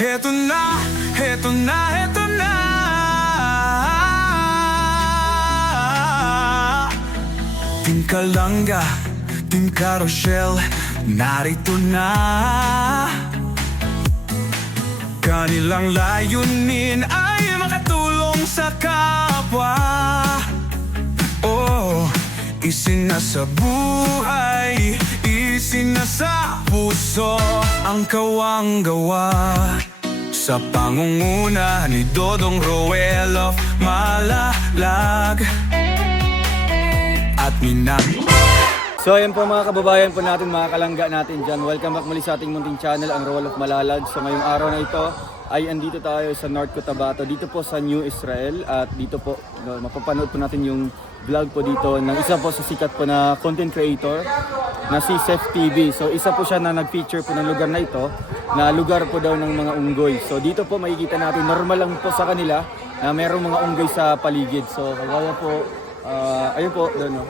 Heto na, heto na, heto na. Team Kalanga, Team Carousel, narito na. Kanilang layunin ay makatulong sa kapwa. Oh, isinasa buhay, isinasa puso ang kawang-gawa. Sa pangunguna ni Dodong Roel of Malalag at Minam. So ayan po mga kababayan po natin, mga kalangga natin dyan. Welcome back muli sa ating munting channel, ang Roel of Malalag. So ngayong araw na ito ay andito tayo sa North Cotabato, dito po sa New Israel. At dito po, mapapanood po natin yung vlog po dito ng isa po sa sikat po na content creator na si Seth TV. So isa po siya na nag-feature po ng lugar na ito, na lugar po daw ng mga unggoy. So dito po makikita natin, normal lang po sa kanila na mayroong mga unggoy sa paligid. So kaya po, ayun po, doon no.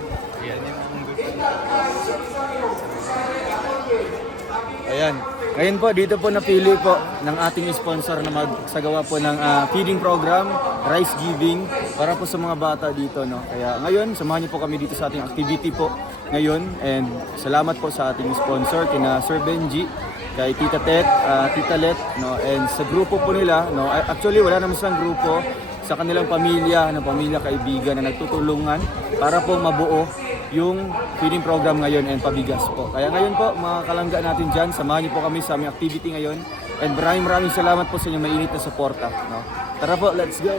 Ayan. Ngayon po, dito po napili po ng ating sponsor na magsagawa po ng feeding program, rice giving, para po sa mga bata dito, no. Kaya ngayon, samahan niyo po kami dito sa ating activity po ngayon. And salamat po sa ating sponsor, kina Sir Benji, kay Tita Tet, Tita Let, no. And sa grupo po nila, no. Actually, wala naman silang grupo, sa kanilang pamilya, kaibigan na nagtutulungan para po mabuo yung feeding program ngayon and pabigas po. Kaya ngayon po, mga kalangga natin dyan, samahan niyo po kami sa aming activity ngayon. And maraming salamat po sa inyong mainit na suporta, no? Tara po, let's go!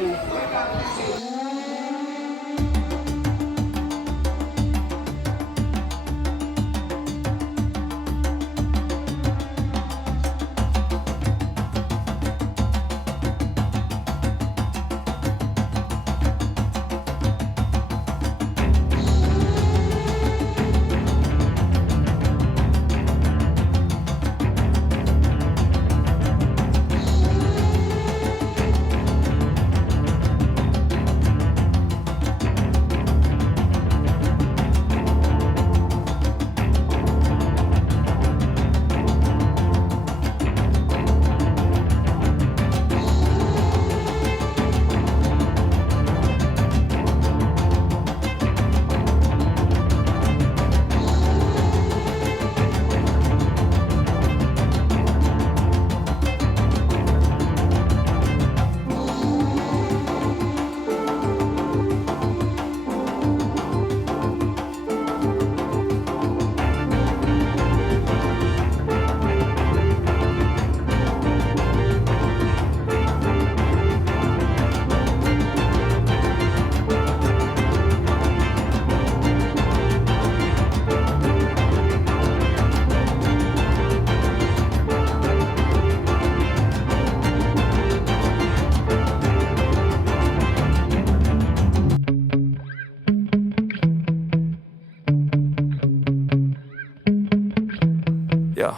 Yeah.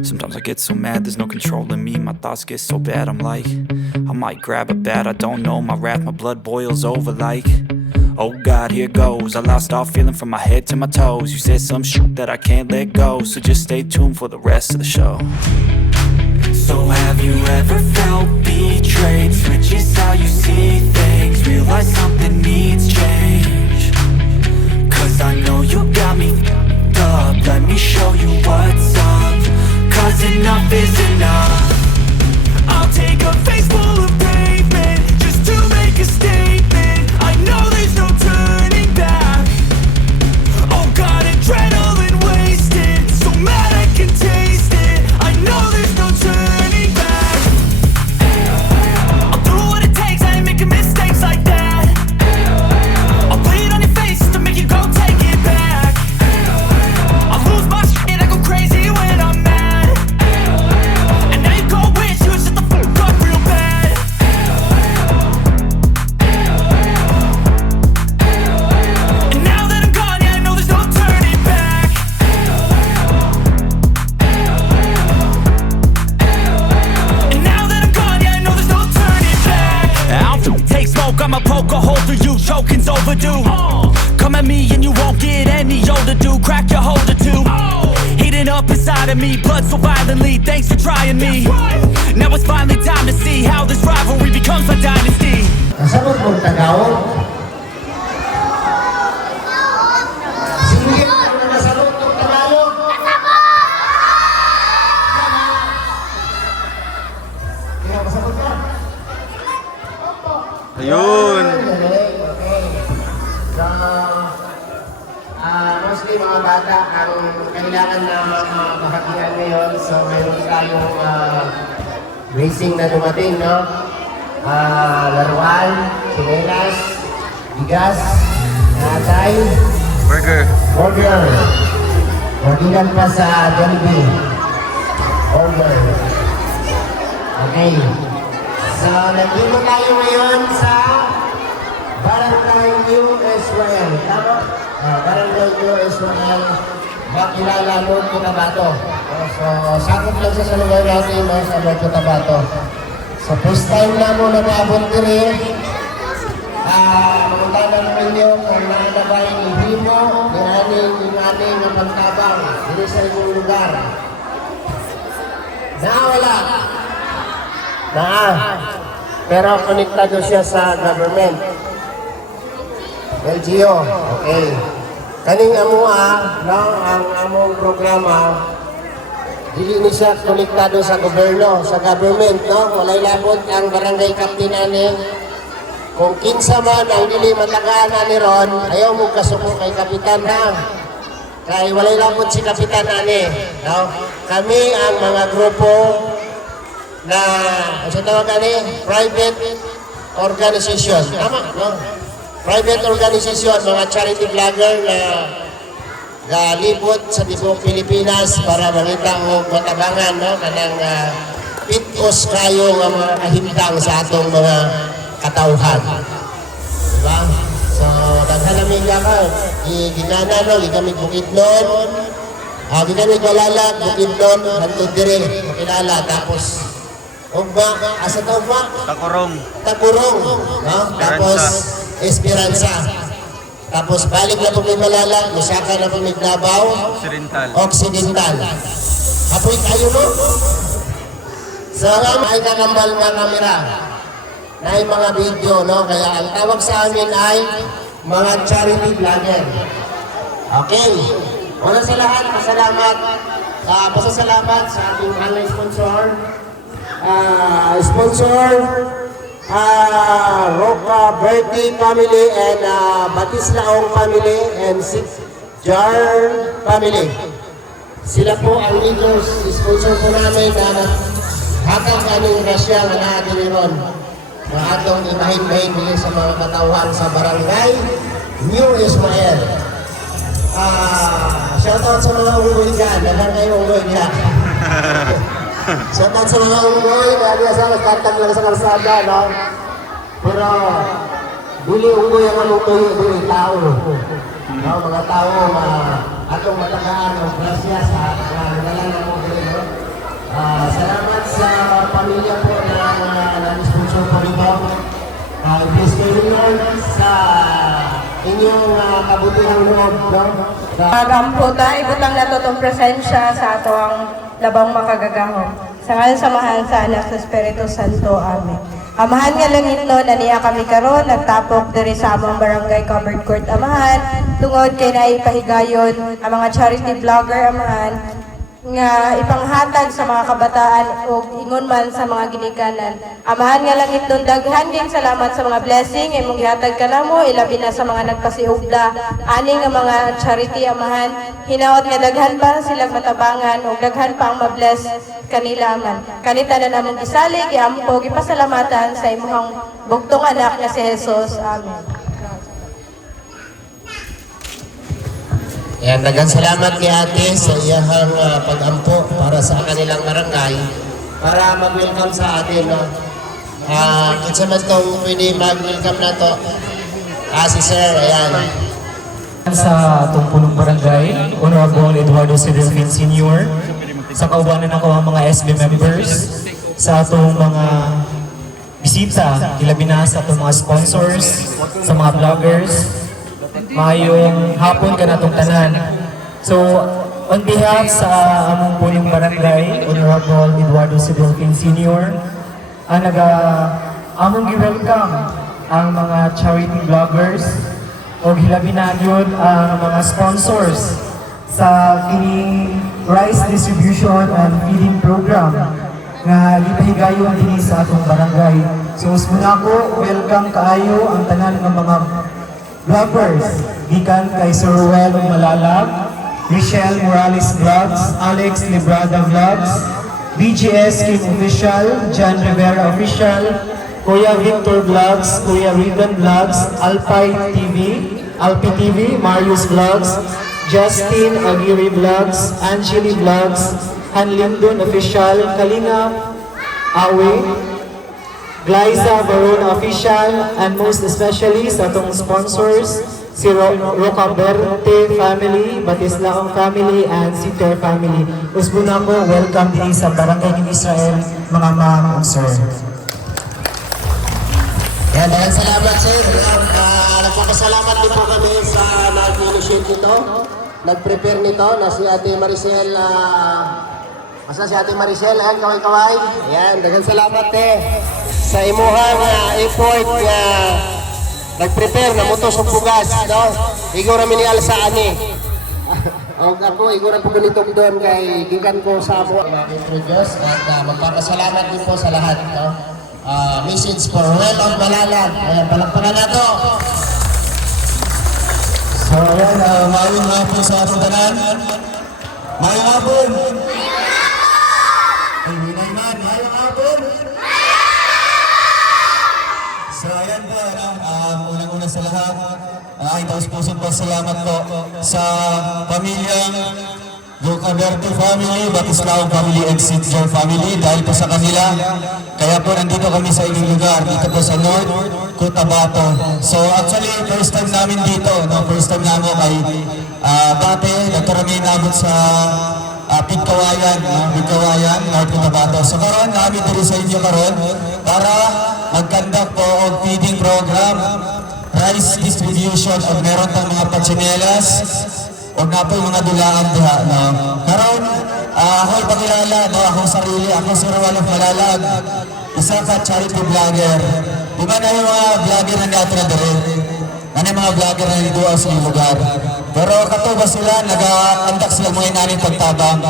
Sometimes I get so mad, there's no controlling me. My thoughts get so bad, I'm like, I might grab a bat, I don't know. My wrath, my blood boils over like, oh God, here goes. I lost all feeling from my head to my toes. You said some shit that I can't let go, so just stay tuned for the rest of the show. So have you ever felt betrayed? Switches how you see things, realize something needs change. Cause I know you got me up, let me show you what's up. Cause enough is enough. I'll take a face full of pavement just to make a statement. I know there's no turning back. Oh God, adrenaline wasted, so mad I can taste it. I know there's no turning back. I'll do what it takes, I ain't making mistakes like that. I'll put it on your face to make you go take it back. I lose my shit, I go crazy when I'm mad. And now you go wish you would shut the fuck up real bad. And now that I'm gone, yeah, I know there's no turning back. And now that I'm gone, yeah, I know there's no turning back. I don't take smoke, I'ma poke a hole through you, choking's overdue. Come at me and you won't get any older, dude. Crack your holder too. Heating up inside of me, blood so violently. Thanks for trying me. Masabot mong Tagalog. Sige, ano masabot mong Tagalog? Kaya masabot ka? Ayun. Okay. So, mostly mga bata ang kailangan na mabahagian ngayon. So, mayroon tayong racing na dumating, no? Laruan, chinelas, bigas, natay, Burger. burger. Ordinan pa sa Jollibee. Burger. Okay. So, nandito tayo ngayon sa Barangay New Israel. Tama? Barangay New Israel. Makilala North Cotabato. So, sakot lang sa lugar natin sa North Cotabato. So, first time na mo na naabot din magkala naman nyo kung nakalabay ni Himo, yung ating pagtabang dito sa inyong lugar. Wala. Pero konektado siya sa government. LGO. Okay. Kaning no, ang among programa, dili ni siya konektado sa gobyerno, sa government, no? Walay labot ang barangay captain ani. Kung kinsa man ang dili matagaan ni Ron, ayaw mo kasuko kay kapitan na. Kay walay labot si kapitan ani, no? Kami ang mga grupo na sa tawagan ni private organization. Tama, no? Private organization, mga charity vlogger na galibot sa tibok Pilipinas para mangita o matabangan, no? Kanang pitos kayo nga mga kahimtang sa atong mga katauhan. Diba? So, daghanamig ka, ginana, no? Gigamit Bukidnon, ginamit Malalag, Bukidnon, hantod dire, makilala, tapos Ugba, asa ta Ugba? Takurong. Takurong, no? Tapos Esperanza. Tapos balik na pumig Malala, Lusaka na pumig Davao, Occidental. Apoy kayo mo? So, ay kakambal nga kamera. Na ay mga video, no? Kaya ang tawag sa amin ay mga charity vlogger. Okay. Una sa lahat, pasasalamat sa ating mahal na sponsor. Roca Bertie family and Batislaong family and Jar family. Sila po ang leaders, sponsor po namin na hatang kaming grasya na natin ron. Na atong ibahin-bahin bilhin sa mga katauhan sa barangay New Israel. Shoutout sa mga unggoy dyan, naman kayo unggoy dyan. Shoutout sa mga unggoy, dahil sa nagkatag lang sa karsada, no? Pero, dili unggoy ang anong tuyo, dili tao. No? Mga tao, atong matagaan ng grasya sa nagalan mo dito. Salamat sa pamilya po na nag-sponsor po dito. Bless kayo Lord sa inyong kabutihang loob, no? Magampo tayo, butang na itong presensya sa ato ang labang makagagahong. Sa ngayon samahan sa anak sa Espiritu Santo. Amen. Amahan nga langit no, naniya kami karon nagtapok diri sa among barangay covered court amahan, tungod kay naipahigayon ang mga charity vlogger amahan, nga ipanghatag sa mga kabataan o ingon man sa mga ginikanan. Amahan nga langit nun, daghan din salamat sa mga blessing imong gihatag kanamo, ilabi na sa mga nagpasiugda aning nga mga charity amahan. Hinaot nga daghan pa silang matabangan o daghan pa ang mabless kanila man. Kanita na namong gisalig, giampo, gipasalamatan sa imong bugtong anak nga si Jesus. Amen. Ayan, daghang salamat kay ate sa iyang pag-ampo para sa kanilang barangay para mag-welcome sa atin, no? Kinsa man itong pwede mag-welcome na to? Si Sir, ayan. Sa atong punong barangay, Honorable Eduardo Sidelfin Sr., sa kaubanan ako ang mga SB members, sa atong mga bisita, ilabi na sa atong mga sponsors, sa mga vloggers, mayong hapon ka natong tanan. So, on behalf sa among punong barangay, Honorable Eduardo Sidelfin Sr., among gi-welcome ang mga charity vloggers o hilabi na yun ang mga sponsors sa kining rice distribution and feeding program nga gipahigayon dinhi sa atong barangay. So muna ko, welcome kaayo ang tanan ng mga vloggers gikan kay Sir Ruel Malalag, Michelle Morales Vlogs, Alex Librada Vlogs, BGS King Official, John Rivera Official, Kuya Victor Vlogs, Kuya Ribbon Vlogs, Alpine TV, Alpi TV, Marius Vlogs, Justin Aguirre Vlogs, Angeli Vlogs, Hanlindon Official, Kalinga Awe, Glyza Barona Official, and most especially sa atong sponsors, si Rocaberte Family, Batislaong Family, and Siter Family. Usbuna ko, welcome din sa Barangay ng Israel, mga ma'am and sir. Yan, maraming salamat sir. Nagpapasalamat din po kami sa nag-initiate nito, nag-prepare nito na si Ate Maricel. Asa si Ate Maricel, ayan, kaway-kaway. Ayan, daghang salamat sa imuhang effort nga nag-prepare na mutos og bugas, no? Igo ra mini alsa ani. Og ako igo ra pud nito doon kay gikan ko sa amo ma-introduce at magpapasalamat din po sa lahat, no? Message for Ruel of Malalag. Ayan, palakpakan nato. So ayan, maayong hapon sa atong tanan. Maayong hapon. Ay, Winayman, maayong hapon. So ayan po, unang-una sa lahat, ay taos-pusong pasalamat po sa pamilyang Rocaberte Family, Batislaong Family, and Sitzer Family. Dahil po sa kanila, kaya po nandito kami sa inyong lugar, dito po sa North Cotabato. So actually, first time namin dito, no? First time namin kay dati, nagkarami nabot sa Pigkawayan, Pigkawayan, North Cotabato. So karon namin dito sa inyo karon para mag-conduct po og feeding program, rice distribution, o meron tayong mga pachinelas, o nga po yung mga dulaan diha, no? Karon, ako'y pakilala, no? Akong sarili, ako si Ruel Malalag, isa ka charity vlogger. Di ba na yung mga vlogger na natin na dali? Ano yung mga vlogger na nito sa iyong lugar? Pero kato ba sila, nag-andak sila mga inaning pagtabang?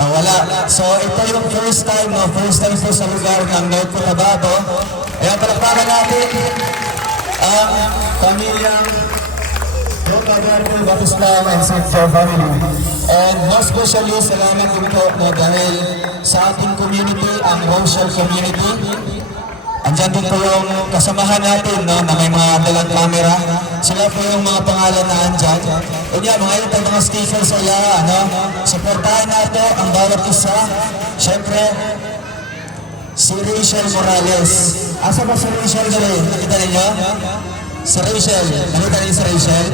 Wala. So ito yung first time, no? First time po sa lugar ng North Cotabato. Ayan, palakpakan natin ang pamilyang Rocaberte, Batislaong, and Sitzer Family. And most especially, salamat din po dahil sa ating community, ang Rochelle community. Andyan din po yung kasamahan natin, no, na may mga dalang camera. Sila po yung mga pangalan na andyan. O yan, mga ito mga stickers sila, ano. Supportahan natin ang bawat isa. Siyempre, si Rachel Morales. Asa ba si Rachel gawin? Nakita ninyo? Si Rachel. Nakita ninyo si Rachel?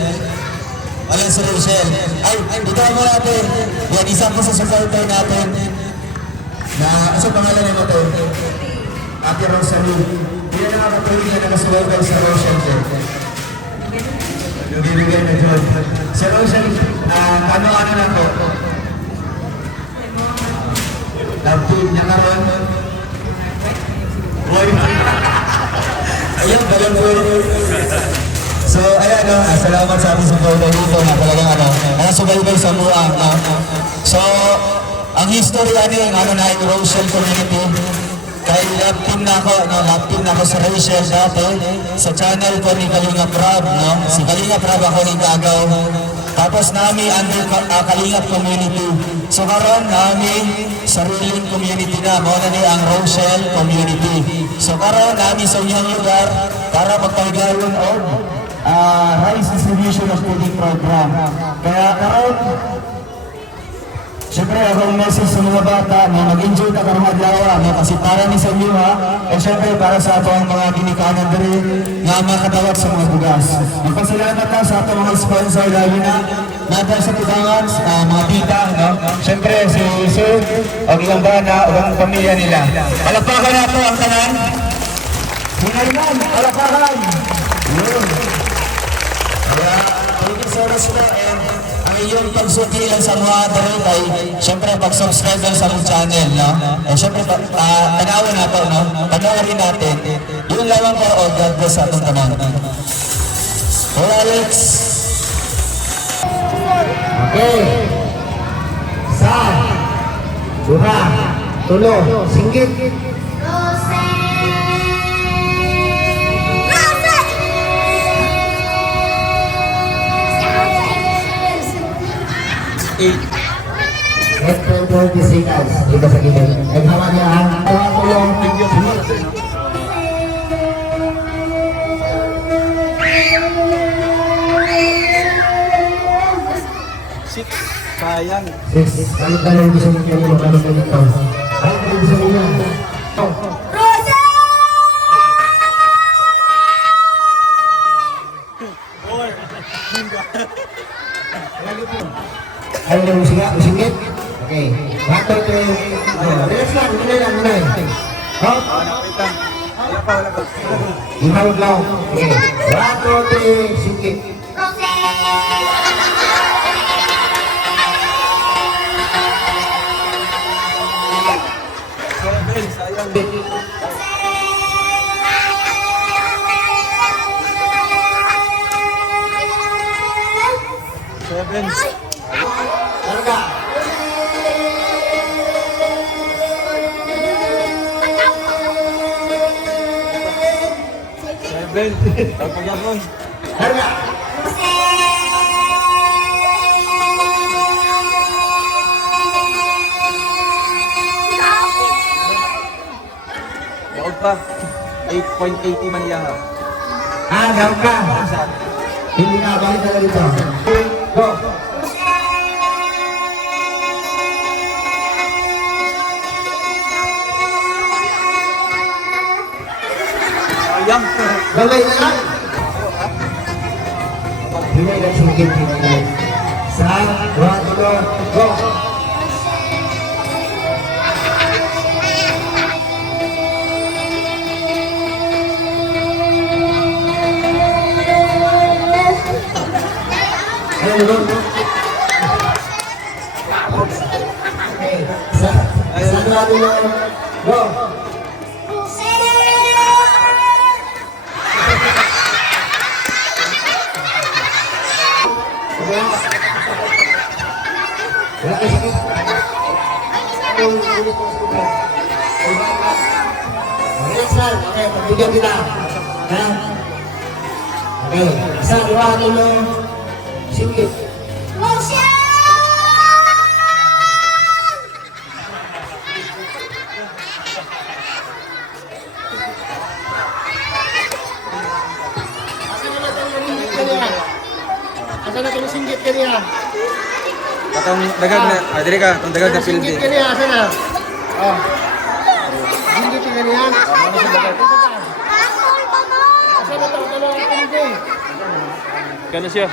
Wala si Rachel. Ay, dito mo natin. Yan, isa po sa supporter natin. Na, asa pangalan nyo ito? Ate Rosalie. Hindi na nakapatuloy na nakasubaybay sa Rachel. Bibigyan na John. Si Rachel, ano na po? Love niya karon. Boy. Ayan, balang po. So, ayan, no, salamat sa ating supporter dito na talagang nakasubaybay sa Muang. So, ang history ano na yung Rochelle community. Kaya love team na ako sa Rachel dati, sa channel ko ni Kalinga Prab, no? Si Kalinga Prab ako ni Gagaw. Tapos namin under Kalinga community. So karon namin sariling community na, mo na ni ang Rochelle community. So karon namin sa inyong lugar para magpagayon og rice distribution of feeding program. Kaya karon, siyempre, akong message sa mga bata na mag-enjoy na karong adlaw, no? Kasi para ni sa inyo, ha? At siyempre, para sa ato ang mga ginikanan diri na makadawat sa mga bugas. Magpasalamat na sa ato mga sponsor, lalo na nata sa tutangan, mga tita, no? Siyempre, si Sir, ang ilang bana, o ang pamilya nila. Palakpakan na po ang tanan. Hinayman, palakpakan! Yun. Kaya, thank you so much po, and ang iyong pagsukilan sa mga daro kay siyempre pag-subscribe lang sa mong channel, no? And siyempre, tanawin na to, no? Tanawin natin Yun lamang para all God bless sa atong tanan. For Alex. Okay. Sa. Duha. Tulo. Singgit. Eight. 20 seconds. Ito sa gilid. Naghawa niya ang tulong. Sayang. Sis, ano ka lang gusto niyo yung mga ganito? Ano ka lang gusto niyo? Ano yung singit? Okay. Bato to relax lang, unay lang, unay. Hop. Ihawag lang. Okay. Bato to singit. Seven. Targa. Seven. Pagpagapon. Targa. Daog pa. 8.80 man niya ha. Daog ka. Hindi ka, balik ka na dito. Go. Sayang. Gamay na lang. Hinay na singkit, hinay. Sa, tulo, go. Ayun, go. Okay, sa tulo, go. Wala kayo sakit. Relax lang. Okay, pagbigyan kita. Ha? Okay. Isa, dua, tulo. Singkit. Asa na tulo singgit kaniya? Katong dagag na, dili ka, katong dagag na field Singgit eh. kaniya, asa na? Oh. Singgit kaniya? Asa na tulo tulo ang pinigay? Kano siya?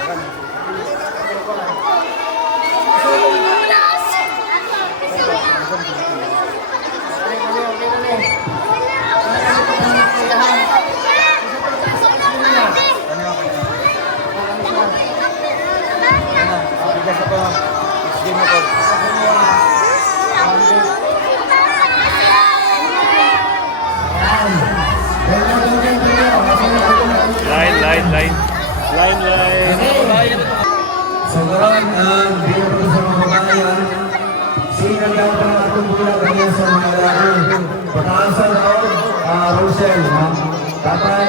Sagaran ang biro sa mga bayan, sinagaw pa ang atong bulan kanya sa mga lalaki. Pataasan ako, Rosel, ha? Dapat,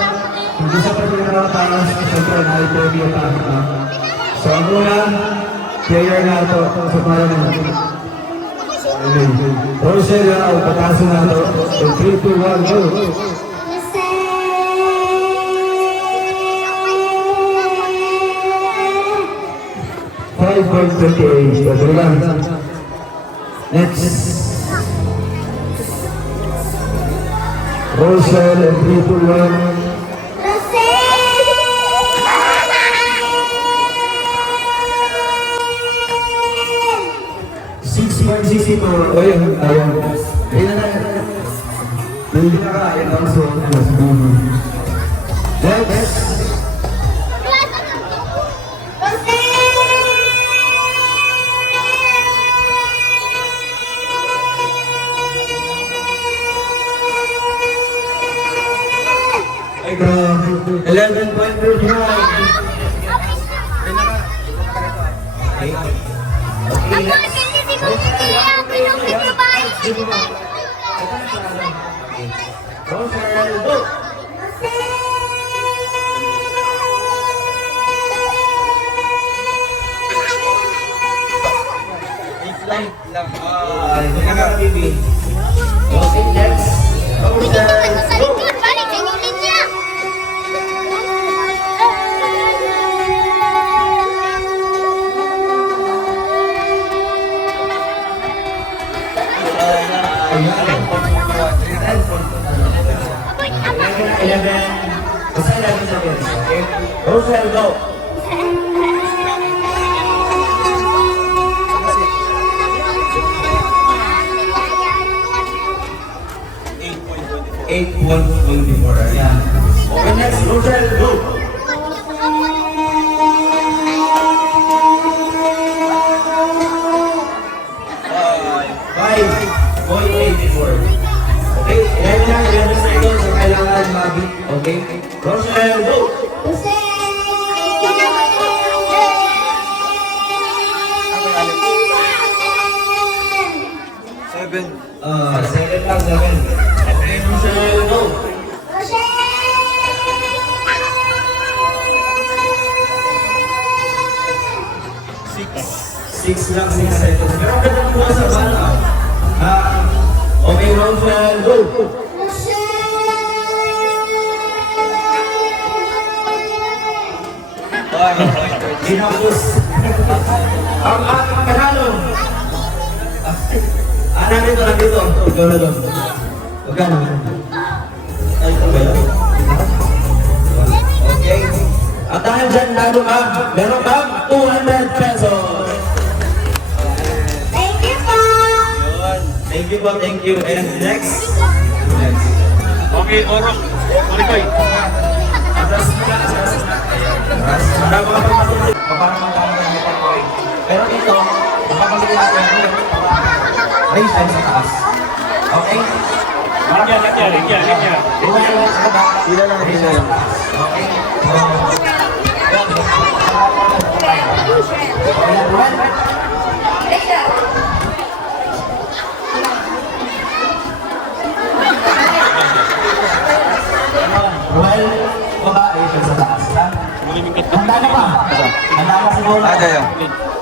hindi sa pagkakataas, siyempre na i-preview pa. So, ang muna, player na ito sa para naman. Rosel, pataasan na ito. So, 3, 2, 1, go! 5.28. Patulang. Next. Rosel and 3 to 1. 6.62. Ayun. Ayun. Ayun na. Hindi na ka. Ayun ang suot. Next. from 11.35. Okay, next. Rosel, go. 8.24. Yeah. Okay, next, Rosel, go. 5.84. Okay, ilan seconds ang kailangan mabit. Okay, Rosel, go. 7 lang, 7. Okay, Rosel, go. 6 lang, 6 seconds. Pero ang ganda mo sa bala. Okay, Rosel, go. Ginapos. Ang ating panalo. Nandito. Ikaw na doon. Huwag ka na. Ay, ito ba yun? Okay. At dahil dyan, meron kang 200 pesos. Thank you po! Thank you po, thank you. And next. Okay, Orok. Marikoy. Atras na. Para makapagpatuloy. Para makapagpatuloy. Pero dito, makapagpatuloy natin. Raise time sa taas. Okay? Linya. Sila lang rin sa'yo. Okay? Well, babae siya sa taas. Handa na ba? Handa na siguro. Ada yun.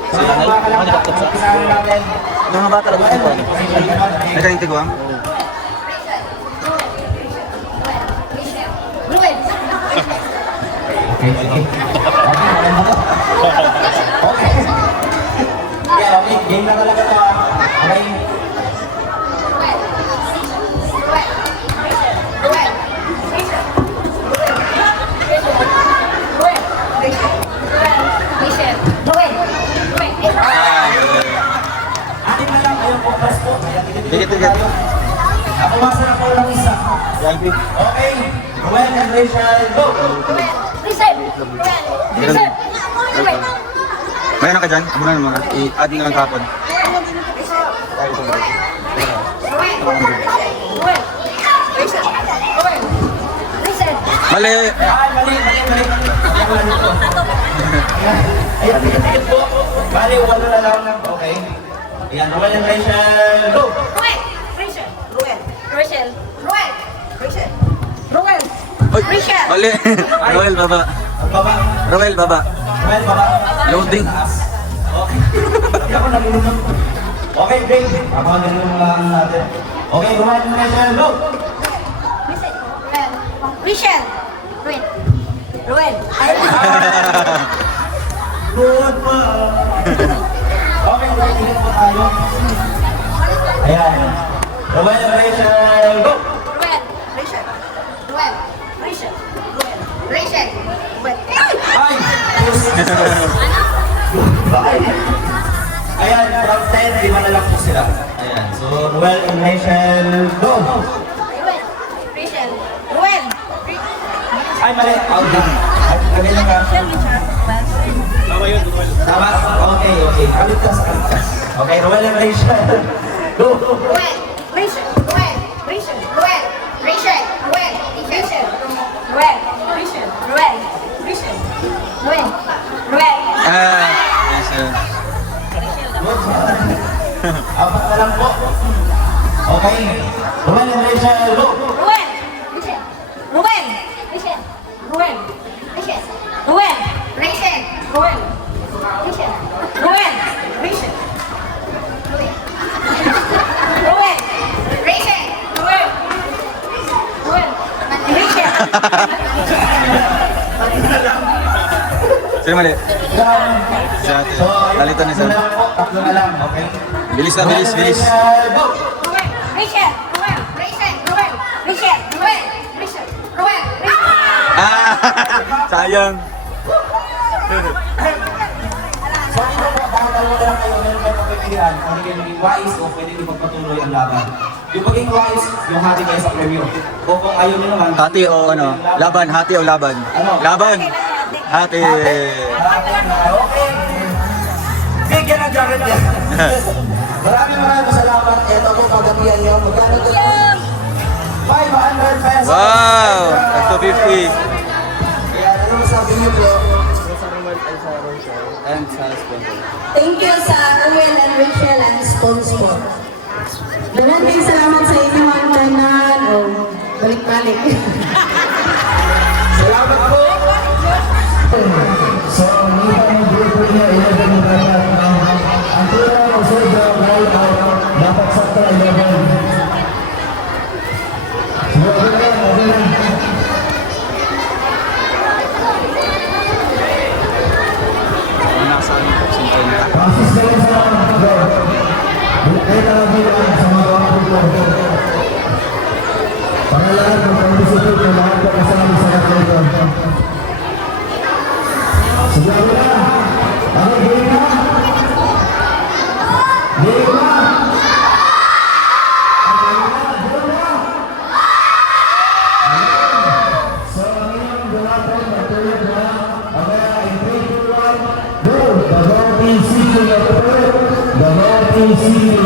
So, kailangan natin. Mga bata lang ito. Ito yung tiguang. Okay, game na talaga to. Okay. Atin na lang kayong focus po. Tigit. Ako masa na po ng isa. Okay. Ruel and Rachel, go! Mayroon ka dyan? Muna naman. I-add na lang kapon. Mali! Mali. Ayan, tigit po. Bali, wala na lang lang. Okay. Ayan, Ruel and Rachel, go! Uy! Mali! Roel, baba. Baba. Roel, baba. Ruel, baba. Loading. Okay. Hindi ako nalulunod. Okay, great. Ako ang ganun lang natin. Okay, Ruel and Rachel, go! Ruel. Good pa. Okay, tigit po tayo. Ayan. Ruel and Rachel, go! Ay! Ayan, from 10, 5 na lang po sila. Ayan, so Ruel and Rachel, go! Ay, mali. Out na. Kami lang ka. Tama? Okay. Kalit ka. Okay, Ruel and Rachel, go! Rachel. na lang po. Okay. Ruben and Rachel, go! Ruben! Rachel! Ruben! Rachel! Ruben! Rachel! Ruben! Rachel! Ruben! Rachel! Ruben! Rachel! Ruben! Rachel! Ruben! Ruben! Rachel! Sino mali? So, Talito ni Sir. tatlo na lang po, tatlo na lang, okay? Bilis na, bilis, bilis. Go! Ruben! Rachel! Ruben! Rachel! Ruben! Rachel! Ruben! Rachel! Ruben! Ah! Sayang. So, ito po, dahil dalawa na lang kayo, meron kayo pagpipilian. Pwede kayo maging wise o pwede kayo magpatuloy ang laban. Yung maging wise, yung hati kayo sa premyo. O kung ayaw nyo naman, Hati o ano? Laban, hati o laban? Laban. Hati. okay. Bigyan ng jacket niya. Maraming salamat. Ito po pagkabihan nyo. Magkano ito? 500 pesos. Wow! That's 250. Kaya ano sabi niyo po? And sa sponsor. Thank you sa Ruel and Rachel and sponsor. Maraming salamat sa inyo ang tanan. Balik-balik. Salamat po. So, hindi pa yung grupo niya, ilagay mo kaya ang tura ng Soja right out, dapat sakta 11. Siguro na yan, okay lang. Pasis na lang sa mga go. Kaya talabihan sa mga grupo. Pangalaman ng pang-disipate ng mga kasama sa katlito. Siguro na. Ano, game na? Game na? So, ngayon, gulapan, matulog na. Abaya, in 3, 2, 1, go! Davao PCK, Davao PCK,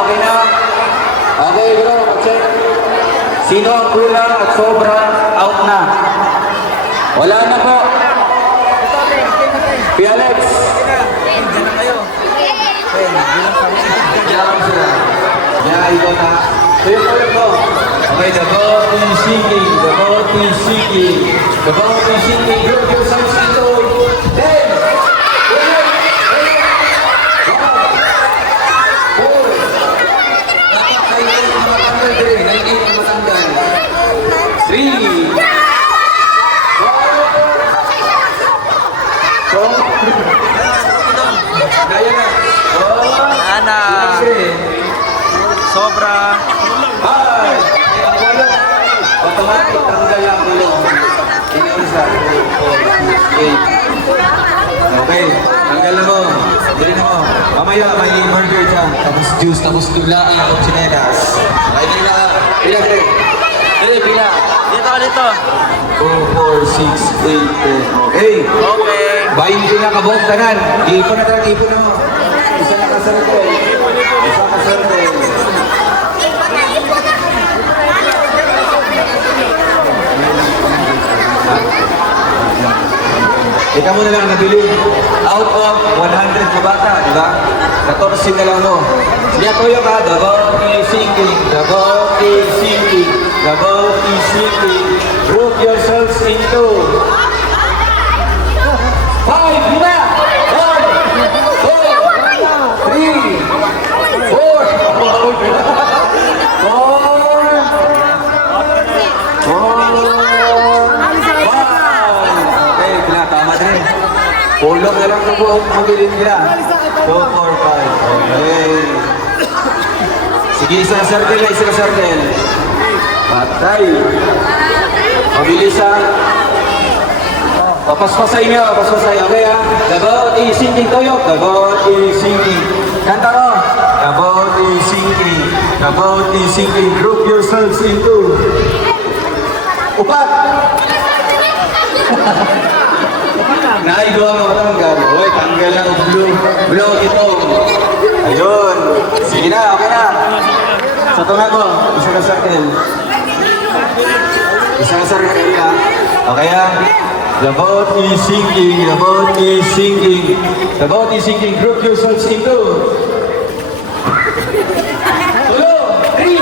Okay na. Okay bro, check. Sino ang kulang at sobra out na? Wala na po. Alex. Diyan na kayo. Diyan sila. Diyan, ikaw na. Tuyo mo. Okay, the voting seeking. The voting seeking. The voting seeking. Group yourselves into 10. Ana. Sobra. Automatic tanggal ang gulong. Isa, 8. Okay, tanggal na mo. Dili na mo. Mamaya may burger siya. Tapos juice, tapos tula, chinelas. Ay, pila. Pila, Greg. Pila. Dito ka dito. 2, 4, 6, 8, 10. Okay. Okay. Bayin ko na kabog kanan. Ipon na talaga, ipon na mo. Isa na kasarte. Isa kasarte. Ikaw mo na lang nabili. Out of 100 na bata, di ba? 14 na lang mo. Sige, tuyo ka. Davao PCK. Davao PCK. Davao PCK. Group yourselves into 5 na! 1, 2, 3, 4, 5. Okay, tama din. Ulog na lang kung po, mabilin nila. 2, 4, 5. Okay. Sige, isang circle na, isang circle. Patay. Mabilis ha. Papaspasay nyo, papaspasay. Okay ha. Dabot is sinking toyo. Dabot is sinking. Kanta ko. Dabot is sinking. Dabot is sinking. Group yourselves into. Upat. Naidua mo tanggal. Uy, tanggal na ang blue. Blue ito. Ayun. Sige na, okay na. Sa tunga ko, isang circle. Isang circle ha. Okay ha. The boat is sinking, the boat is sinking, the boat is sinking. Group yourselves into. Tulo, 3.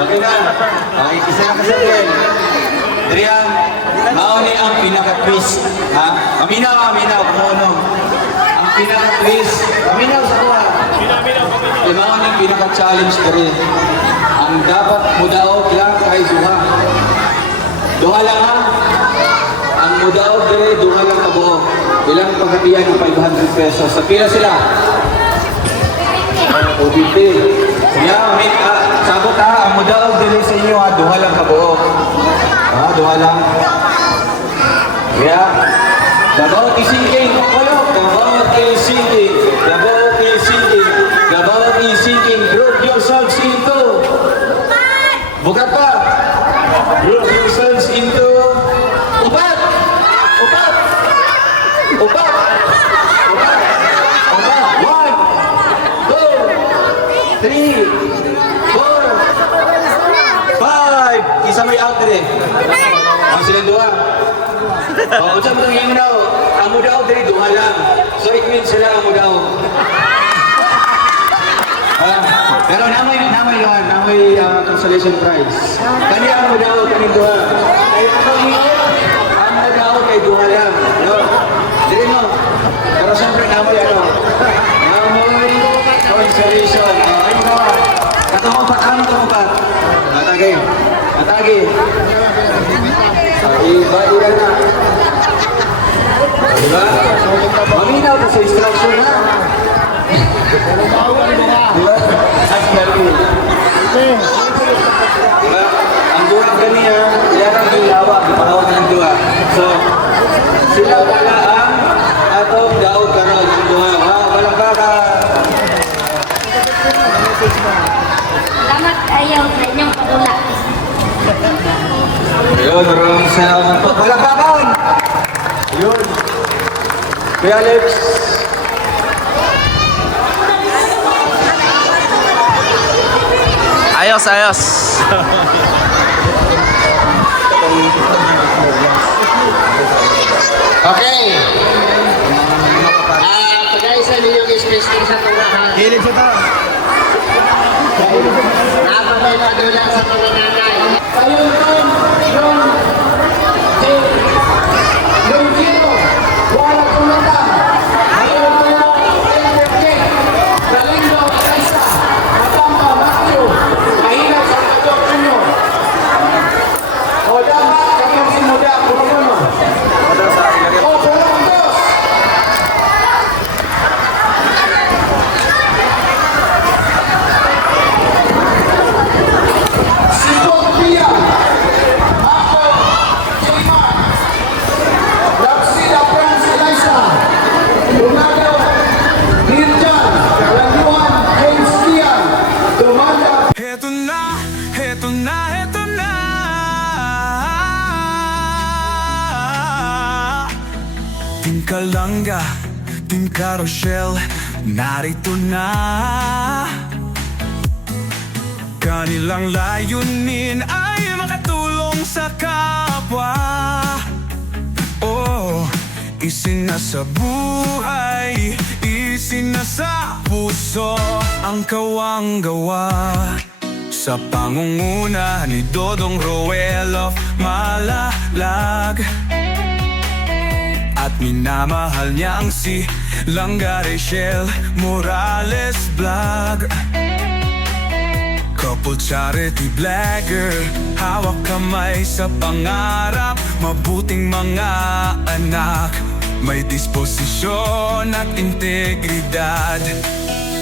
Okay na. Okay, isa na kasagin. Adrian, mauni ang pinaka-twist. Ha? Aminaw, kumuno. Ang pinaka-twist. Aminaw sa kuha. Mauni ang pinaka-challenge ko rin. Ang dapat mudaog lang kay duha. Duha lang ha? Ang mudaog rin, duha lang kabuo. Ilang pagkatiyan ng 500 pesos. Sa pila sila? O 50. Yeah, sabot ha, ang mudaog din sa inyo ha, duha lang kabuo. Ha, duha lang. Yeah. The boat is sinking. Follow. The boat is sinking. The boat is sinking. The boat is sinking. Group yourselves into. Bukat pa. Group yourselves into. Upat. Upat. Upat. Upat. Upat. 1, 2, 3, 4, 5. Isa may out din. Ang silang duha. O, usap itong yung daw. Ang mudaw din, duha lang. So, it means sila ang mudaw. Pero namoy yun. Namoy consolation prize. Kani ang mudaw, kani duha. Ang mudaw kay duha lang. No? Dili mo. Pero siyempre namoy ano. Namoy consolation. Ayun ka. Katong pa. Atagi. Iba na. Diba? Maminaw na sa instruction ha. Diba? Diba? Ang duwag ganiya, yan ang ilawa. Ipakawa ng duwa. So, sila pala ang atong daog karon ng duwa. Ha? Walang baka. Salamat kayo sa inyong pagula. Ayun, maraming salamat po. Walang bakon! Ayun. Kuya Alex. Ayos. Okay. Pagay sa inyong space din sa tuwahan. Hilig sa ta. Napamay madula sa mga nanay. Heto na. Ting Kalanga, Ting Carousel, narito na. Kanilang layunin ay makatulong sa kapwa. Oh, isinasa buhay, isinasa puso ang kawang-gawa. Sa pangunguna ni Dodong Roel of Malalag, at minamahal niya ang si Langga Rachel Morales Vlog. couple charity vlogger, hawak kamay sa pangarap, mabuting mga anak, may disposisyon at integridad.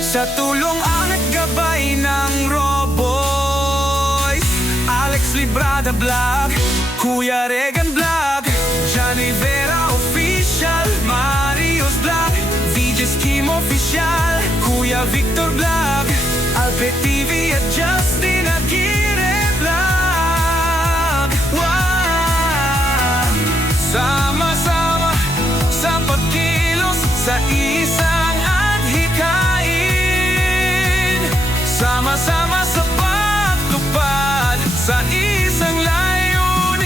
Sa tulong at gabay ng Roboys, Alex Librada Vlog, Kuya Regan Vlog, Johnny Vera Official, Mario's Vlog, VJ's Kim Official, Kuya Victor Vlog, Alpe TV at Justin Aguirre Vlog. Wow! Sama-sama sa pagkilos sa isang adhikain, sama-sama sa pagtupad sa isang layunin.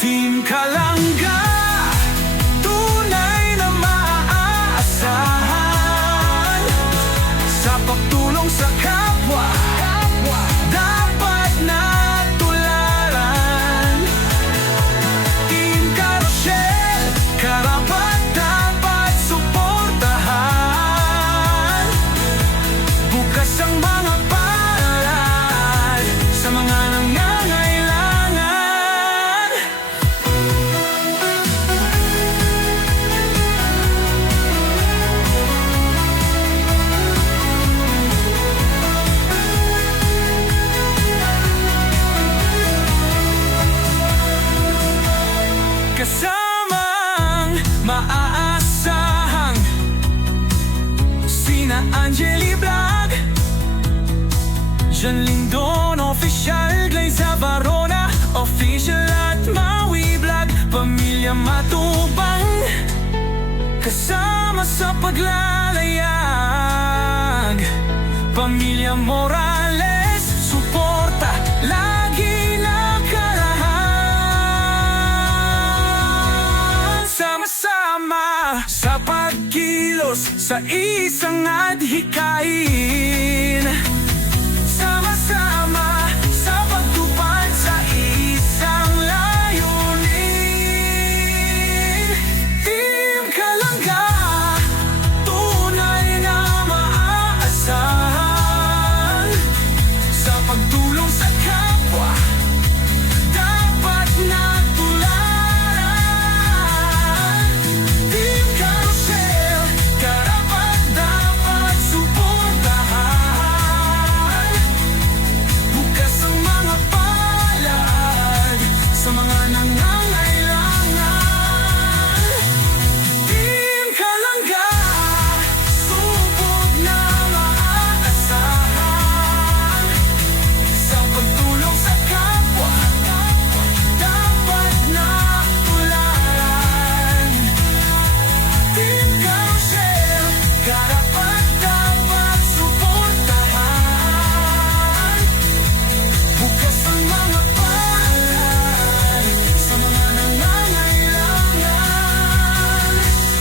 Team Kalangga, tunay na maaasahan sa pagtulong sa kapwa, dapat na tularan. Team Carousel, karapat dapat suportahan. Bukas ang mga palad sa mga nangangailangan. Kasamang maaasahang sina Angeli Vlog, Jan Lindon Official, Glaze Varona Official at Maui Vlog, Pamilya Matubang, kasama sa paglalayag, Pamilya Morales, suporta lagi nakarahan. Sama-sama sa pagkilos sa isang adhikain, sama-sama sa pagtupad sa isang layunin. Team Kalangga, tunay na maaasahan sa pagtulong sa kapwa, dapat na tularan. Team Carousel, karapat dapat suportahan. Bukas ang mga palad sa mga nangangailangan. Team Kalangga, subok na maaasahan sa pagtulong sa kapwa, dapat na tularan. Team Carousel, karapat dapat suportahan. Bukas ang mga palad sa mga nangangailangan.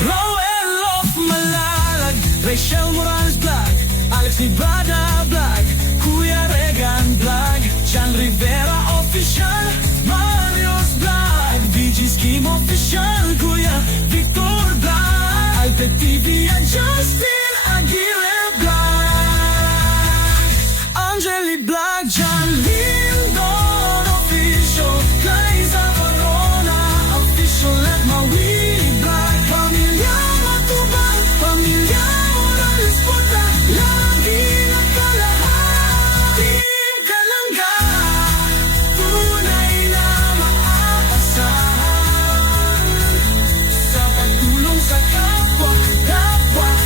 Roel of Malalag, Rachel Morales Vlog, Alex Librada Vlog, Kuya Regan Vlog, Jan Rivera Official, Mario's Vlog, VJ's Kim Official, Kuya Victor Vlog, Alpe TV at Justin Aguirre Vlog, Angeli Vlog, John Lindon Official, Liza Corona Official at Maui Vlog, Pamilya Matubang, Pamilya Morales Porta, lagi nakalahat. Team Kalangga, tunay na maaasahan sa pagtulong sa kapwa, dapat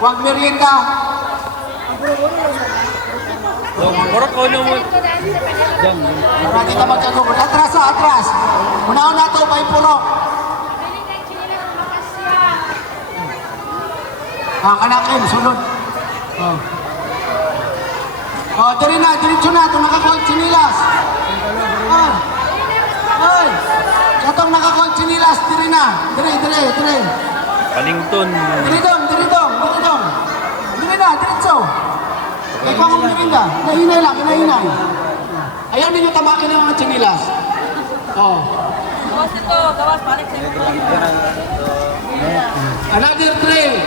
Huwag merienda. Orok ko mo. Para di ka magkagugod. Atras ha, atras. Unaon na ito, may purok. Kanakin, sunod. Diri na, diretso na. Itong nakakuha sinilas. Ay. Itong nakakuha sinilas, diri na. Diri. Palington. Diri dong. Diri na, diretso. Kaya kung ang merinda, kinahinay lang. Ayaw ninyo tabakin ng mga sinilas. Gawas ito, gawas, balik sa iyo. Another tray.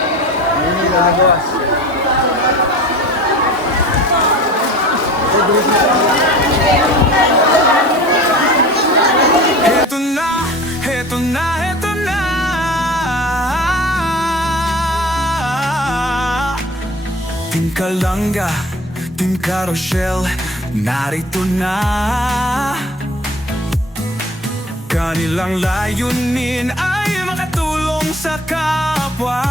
Heto na Team Kalanga, Team Carousel, narito na. Kanilang layunin ay makatulong sa kapwa.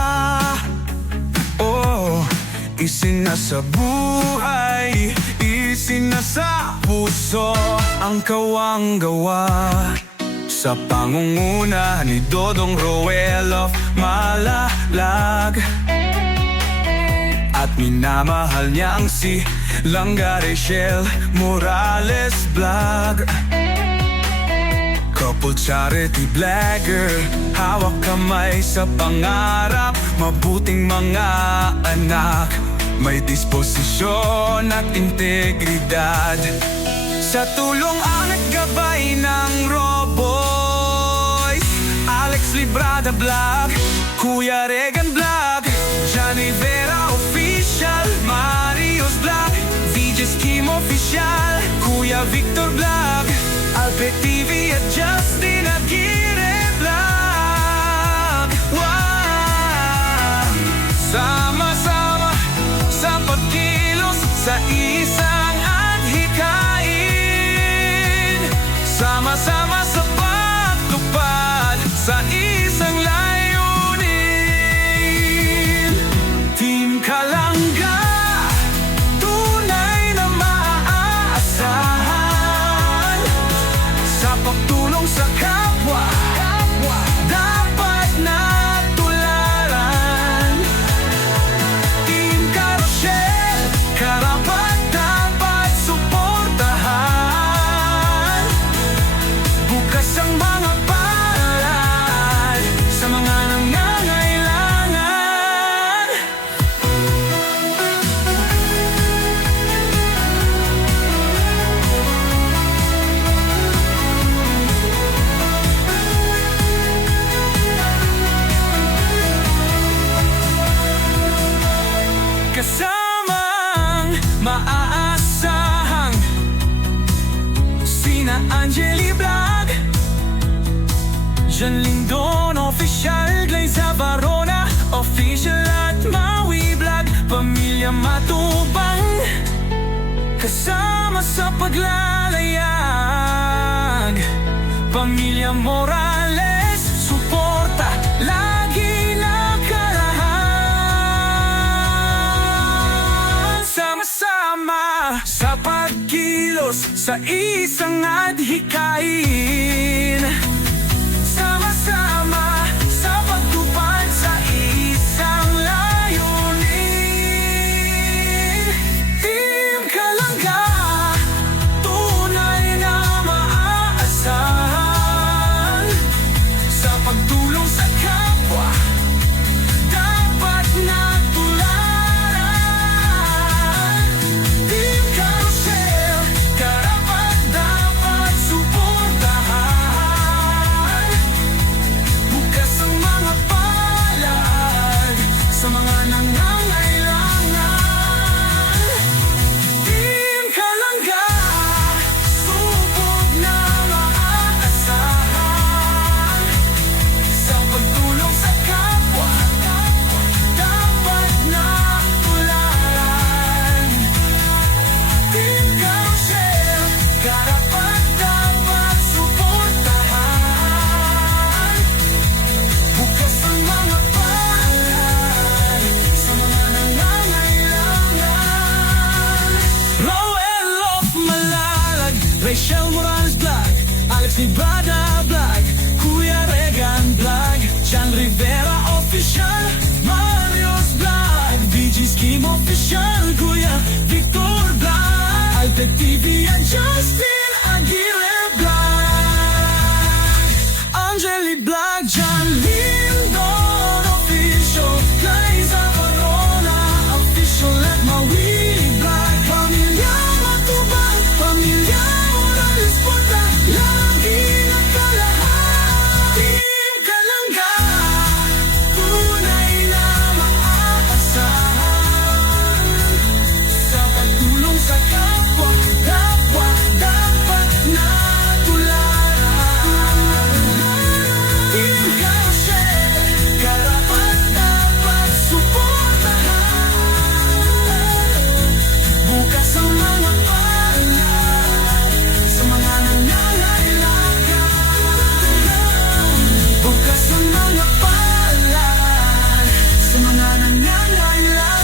Isinasa buhay, isinasa puso ang kawang gawa. Sa pangunguna ni Dodong Roel of Malalag, at minamahal niya ang si Langga Rachel Morales Vlog. Couple charity vlogger, hawak kamay sa pangarap, mabuting mga anak, may disposisyon at integridad. Sa tulong ang naggabay ng Roboys, Alex Librada Vlog, Kuya Regan Vlog, Johnny Vera Official, Marius Vlog, VJ's Kim Official, Kuya Victor Vlog, Alpe TV at Justin Aguirre Vlog. Wow! Sama-sama sa pagkilos sa isang adhikain, sama-sama sa pagtupad sa isang layunin. Team Kalanga, tunay na maaasahan sa pagtulong sa kapwa, dapat na tularan. Team Carousel, karapat dapat suportahan. Bukas ang mga palad sa mga nangangailangan. Kasamang maaasahang sina Angeli Vlog, Jan Lindon Official, Glayza Varona Official at Maui Vlog, Pamilya Matubang, kasama sa paglalayag. Pamilya Morales, suporta lagi nakarahan. Sama-sama sa pagkilos sa isang adhikain, sama-sama sa pagtupad sa isang layunin. Team Kalanga, tunay na maaasahan sa pagtulong sa kapwa, dapat na tularan. Team Carousel, karapat dapat suportahan. Rachel Morales Vlog, Alex Nibrada Vlog, Kuya Regan Vlog, Chan Rivera Official, Mario's Vlog, BG's Kim Official, Kuya Victor Vlog, Alte TV at Justin Aguirre Vlog, Angeli Vlog, John Lindon Official, Liza Corona Official at Maui Vlog, Pamilya Matubang, Pamilya Morales Puta, lagi nakalahati Kalangga, tunay na maasahan sa pagtulong sa kapwa, dapat natularan. Team Carshare, karapat dapat suportahan. Bukas ang mga palad sa mga nangangailangan. Bukas ang mga palad sa mga nangangailangan.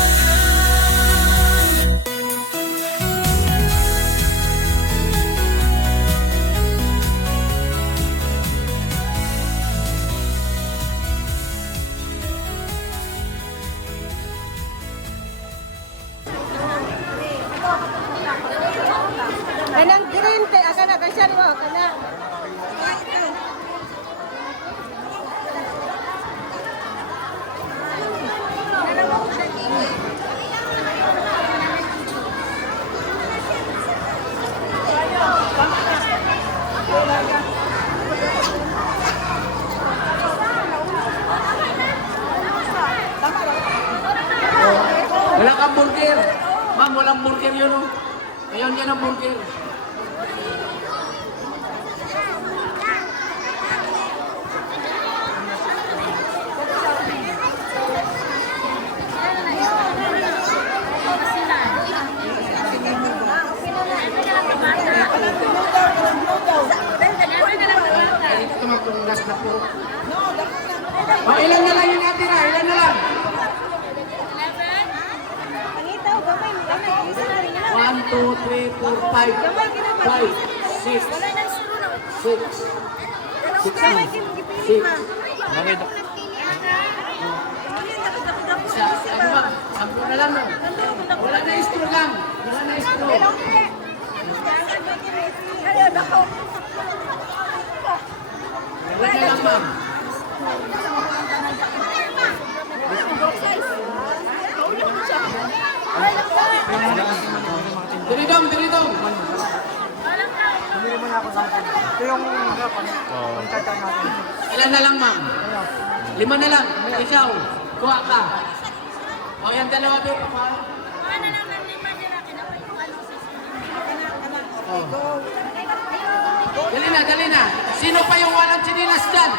Kanang green kay aka na kasyan mo kana. Wala kang burger. Ma'am, walang burger yun, oh. Ayaw niya ng burger. Ito magtunggas na po. O, ilan na lang yung natira? Ilan na lang? 1, 2, 3, 4, 5, 5, 6, 6, 6. Ano ba? 10 na lang. Wala na istro lang. Wala na istro. Wala na lang, ma'am. Diridong, diridong. Ilan na lang, ma'am? 5 na lang. Ikaw, kuha ka. O, yan dalawa doon. Dali na, dali na. Sino pa yung walang chinilas dyan?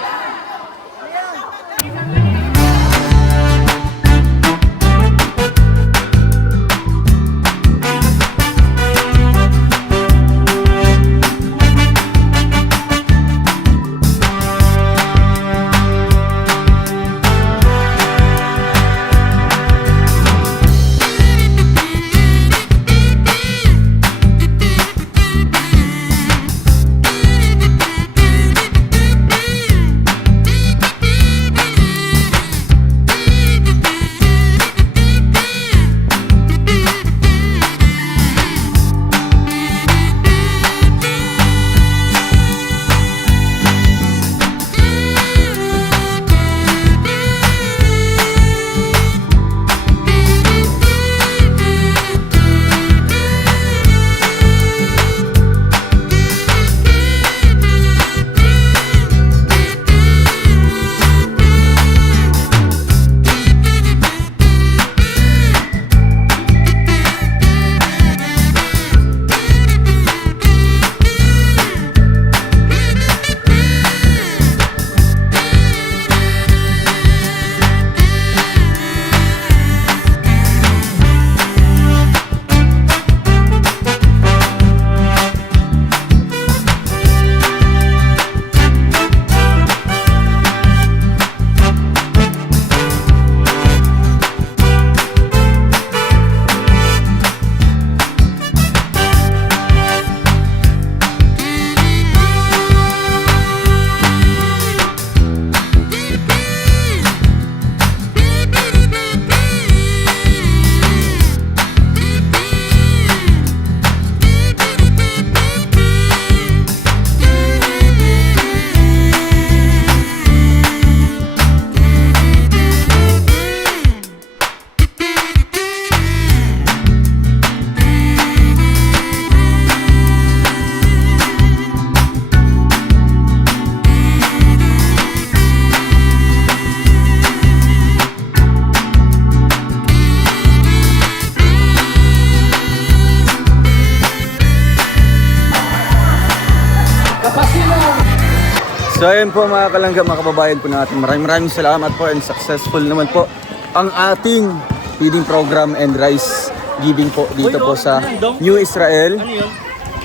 So ayun po mga kalangga, mga kababayan po natin. Maraming salamat po and successful naman po ang ating feeding program and rice giving po dito po sa New Israel. Ano yun?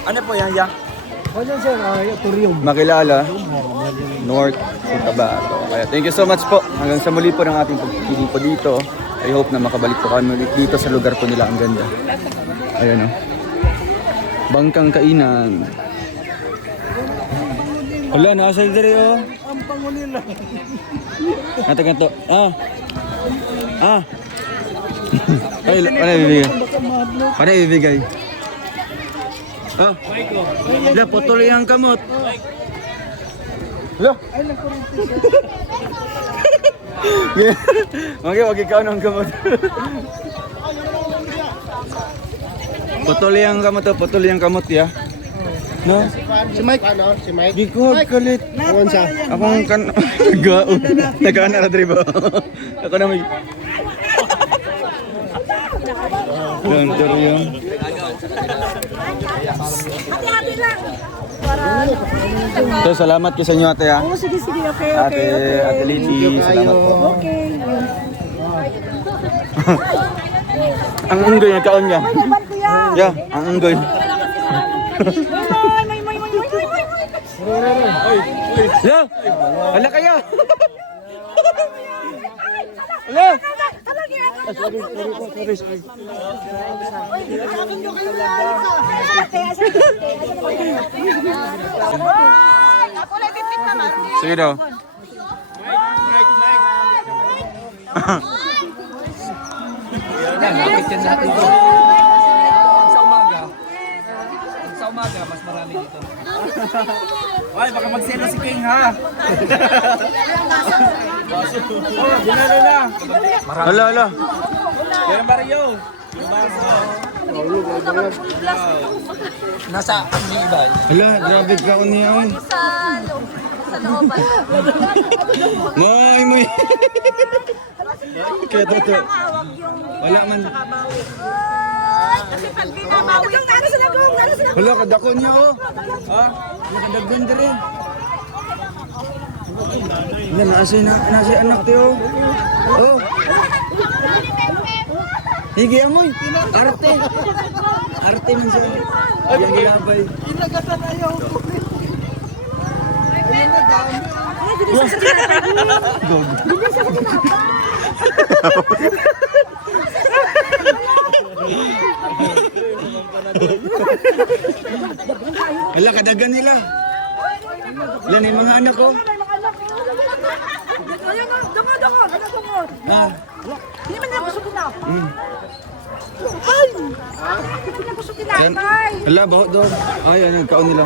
Ano po yan? Ya? Makilala, North Cotabato. Kaya thank you so much po. Hanggang sa muli po ng ating pagpili po dito. I hope na makabalik po kami ulit dito sa lugar po nila. Ang ganda. Ayan o. Bangkang kainan. Wala, nasa diri o. Ang pangulila. Natagan to. Ay, ano ibibigay? Ano ibibigay? Wala, putuloy ang kamot. Wala. Wag ikaw ng kamot. Putuloy ang kamot ya. No? Si Mike. Ano? Si Mike? Gikog kalit. Awan sa? Akong kan... Gaon. Nagkaan na driba. Ako na may... Gantar yung... Hati-hati lang. So, salamat kayo sa inyo ate ha. Oh, sige, okay, Ate Lizzie, salamat po. Okay. Ang unggoy, nagkaon niya. Yeah, ang unggoy. Hello! Hala kayo! Hello! Ako lang tipit naman. Sige daw. Lapit yan natin to. Sa umaga, mas marami dito. Ay, baka magselo si King ha. Oh, dinalo na. Hala. Kaya Mario. Nasa ang iba. Hala, grabe ka ko niya. Sa looban. Moy. Kaya to. Wala man. Kasi pag binabawi. Ano sila kung? Hala, kadako niya oh. Ha? Kadagdan diri. Yan, nasa anak tiyo. Oh. Higi amoy. Arte. Arte man siya. Yan gilabay. Hala, kadagan nila. Yan yung mga anak ko. Dungo. Ah. Hindi man ako sukin ako. Ay! Hindi man ako sukin Yan. Hala, bahot doon. Ay, yan, nagkaon nila.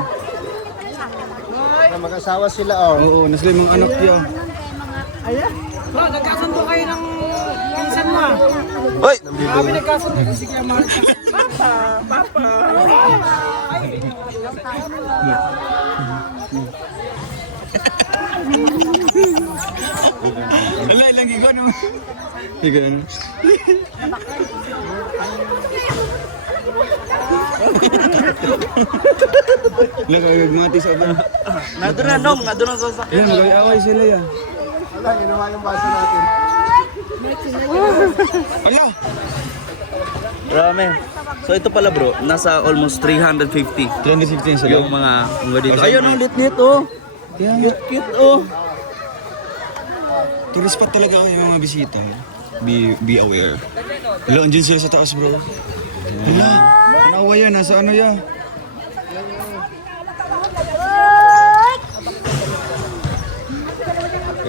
Mag-asawa sila oh. Oo, nasila yung mga anak niya. Bro, nagkasundo kayo ng pinsan mo. Hoy! Kami nagkasundo kasi kaya mahal ka. Papa. Hala, ilang gigo naman. Gigo na. Hala, kagagmati sa iba. Nandun na, Nom. Nandun na sa sakyan. Yan, magaway sila yan. Wala, ginawa yung baso natin. Hala! Marami. So ito pala bro, nasa almost 350 315 sila. yung mga dito. Oh, Ayun sige. ang lit oh. Yan. Cute oh. Tourist spot talaga yung mga bisita. Be aware. Hello, andyan sila sa taas bro. Hala! Nawa yan, nasa ano yan?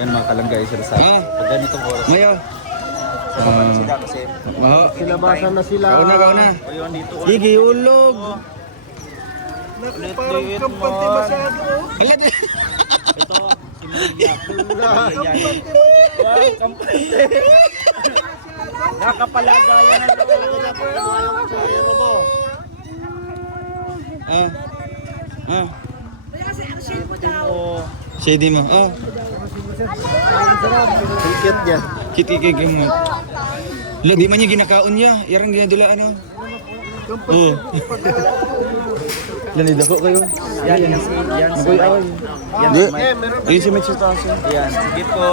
Yan mga kalanggay sila sa Ah, pag ganitong oras. Maya. Sila kasi Maho. Silabasan na sila. Kau na. ayun dito. Sige, ulog. Parang kampante masyado. Hala, di. Ito, kampante. Nakapalagayan na Ah. Shady mo. Oh. Ticket niya. Kiti mo. Hala, di man niya ginakaon niya. Yarang ginadula ano. Oh. Lanid ako kayo. Yan si Hindi. Ayun si Mitch sa taas. Yan. Sige po.